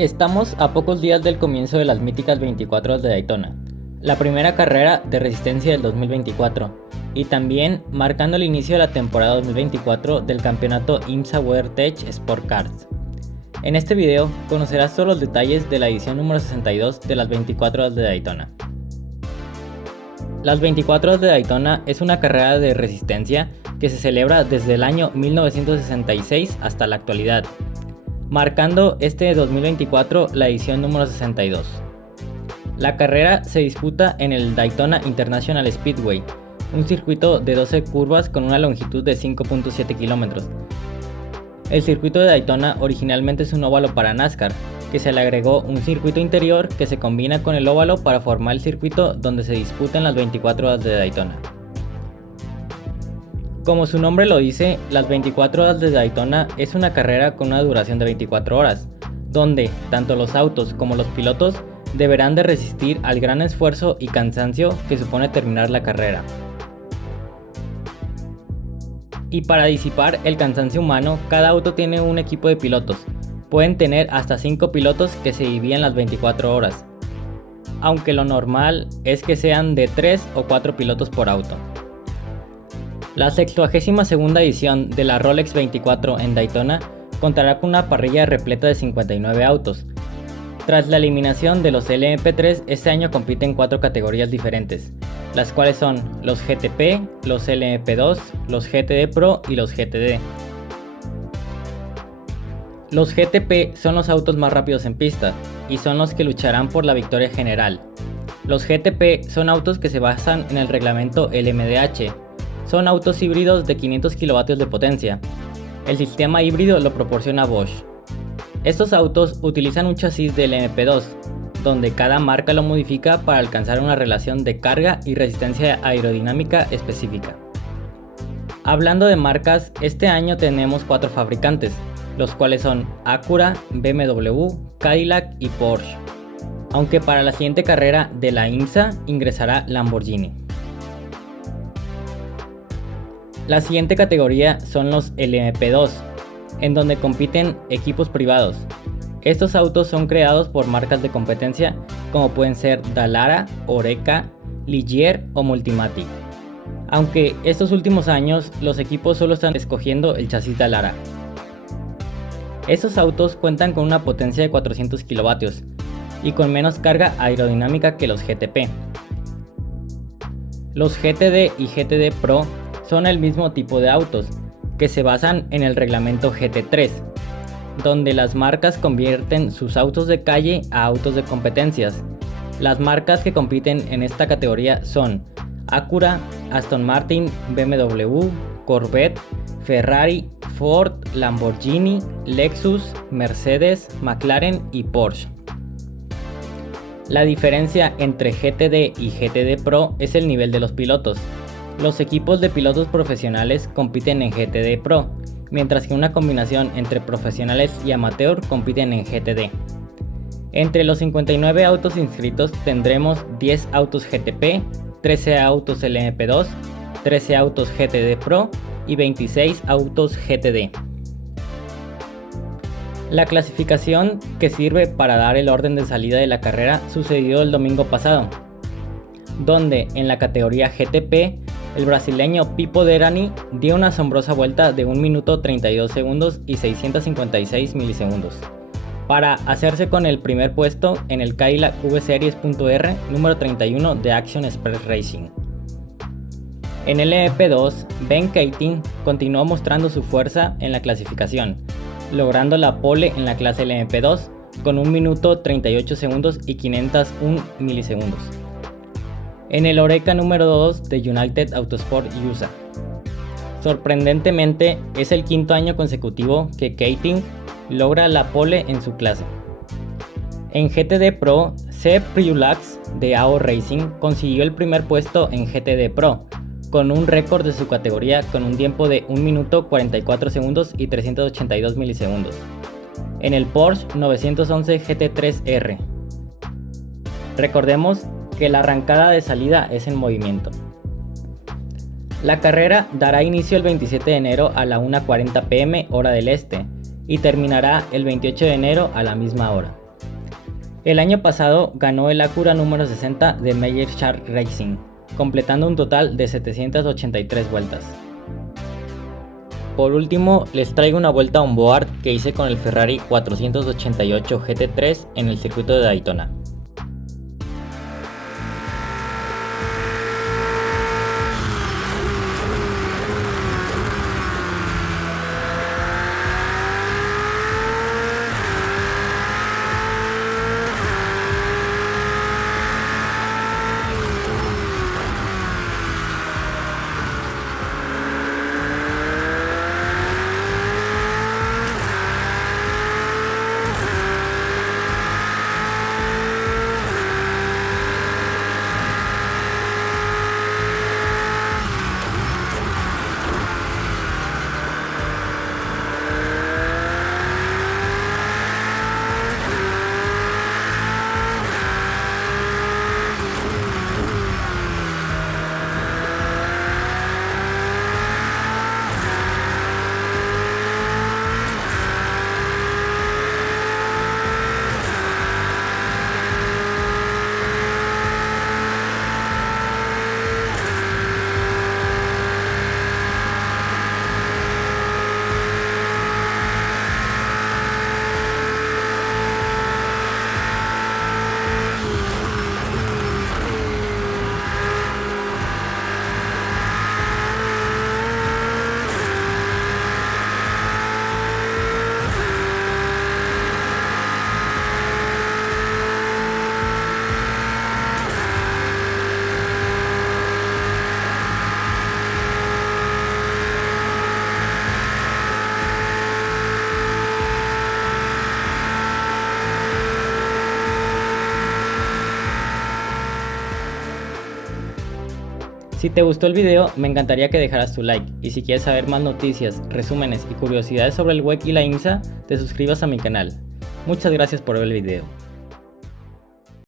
Estamos a pocos días del comienzo de las míticas 24 horas de Daytona, la primera carrera de resistencia del 2024, y también marcando el inicio de la temporada 2024 del campeonato IMSA WeatherTech Sport Cars. En este video conocerás todos los detalles de la edición número 62 de las 24 horas de Daytona. Las 24 horas de Daytona es una carrera de resistencia que se celebra desde el año 1966 hasta la actualidad, marcando este 2024 la edición número 62. La carrera se disputa en el Daytona International Speedway, un circuito de 12 curvas con una longitud de 5.7 kilómetros. El circuito de Daytona originalmente es un óvalo para NASCAR, que se le agregó un circuito interior que se combina con el óvalo para formar el circuito donde se disputan las 24 horas de Daytona. Como su nombre lo dice, las 24 horas de Daytona es una carrera con una duración de 24 horas, donde tanto los autos como los pilotos deberán de resistir al gran esfuerzo y cansancio que supone terminar la carrera. Y para disipar el cansancio humano, cada auto tiene un equipo de pilotos. Pueden tener hasta 5 pilotos que se dividen las 24 horas, aunque lo normal es que sean de 3 o 4 pilotos por auto. La 62ª edición de la Rolex 24 en Daytona contará con una parrilla repleta de 59 autos. Tras la eliminación de los LMP3, este año compiten 4 categorías diferentes, las cuales son los GTP, los LMP2, los GTD Pro y los GTD. Los GTP son los autos más rápidos en pista y son los que lucharán por la victoria general. Los GTP son autos que se basan en el reglamento LMDH. Son autos híbridos de 500 kW de potencia. El sistema híbrido lo proporciona Bosch. Estos autos utilizan un chasis del LMP2, donde cada marca lo modifica para alcanzar una relación de carga y resistencia aerodinámica específica. Hablando de marcas, este año tenemos 4 fabricantes, los cuales son Acura, BMW, Cadillac y Porsche, aunque para la siguiente carrera de la IMSA ingresará Lamborghini. La siguiente categoría son los LMP2, en donde compiten equipos privados. Estos autos son creados por marcas de competencia como pueden ser Dallara, Oreca, Ligier o Multimatic. Aunque estos últimos años los equipos solo están escogiendo el chasis Dallara. Estos autos cuentan con una potencia de 400 kilovatios y con menos carga aerodinámica que los GTP. Los GTD y GTD Pro son el mismo tipo de autos, que se basan en el reglamento GT3, donde las marcas convierten sus autos de calle a autos de competencias. Las marcas que compiten en esta categoría son Acura, Aston Martin, BMW, Corvette, Ferrari, Ford, Lamborghini, Lexus, Mercedes, McLaren y Porsche. La diferencia entre GTD y GTD Pro es el nivel de los pilotos. Los equipos de pilotos profesionales compiten en GTD Pro, mientras que una combinación entre profesionales y amateur compiten en GTD. Entre los 59 autos inscritos tendremos 10 autos GTP, 13 autos LMP2, 13 autos GTD Pro y 26 autos GTD. La clasificación que sirve para dar el orden de salida de la carrera sucedió el domingo pasado, donde en la categoría GTP el brasileño Pipo Derani dio una asombrosa vuelta de 1 minuto 32 segundos y 656 milisegundos para hacerse con el primer puesto en el Cadillac V-Series.R número 31 de Action Express Racing. En el LMP2, Ben Keating continuó mostrando su fuerza en la clasificación, logrando la pole en la clase LMP2 con 1 minuto 38 segundos y 501 milisegundos. En el Oreca número 2 de United Autosport USA. Sorprendentemente, es el 5º año consecutivo que Keating logra la pole en su clase. En GTD Pro, Seb Priulax de AO Racing consiguió el primer puesto en GTD Pro, con un récord de su categoría con un tiempo de 1 minuto 44 segundos y 382 milisegundos. En el Porsche 911 GT3R. Recordemos que la arrancada de salida es en movimiento. La carrera dará inicio el 27 de enero a la 1:40 p.m. hora del este y terminará el 28 de enero a la misma hora. El año pasado ganó el Acura número 60 de Meyer Shark Racing, completando un total de 783 vueltas. Por último, les traigo una vuelta on-board que hice con el Ferrari 488 GT3 en el circuito de Daytona. Si te gustó el video, me encantaría que dejaras tu like, y si quieres saber más noticias, resúmenes y curiosidades sobre el WEC y la IMSA, te suscribas a mi canal. Muchas gracias por ver el video.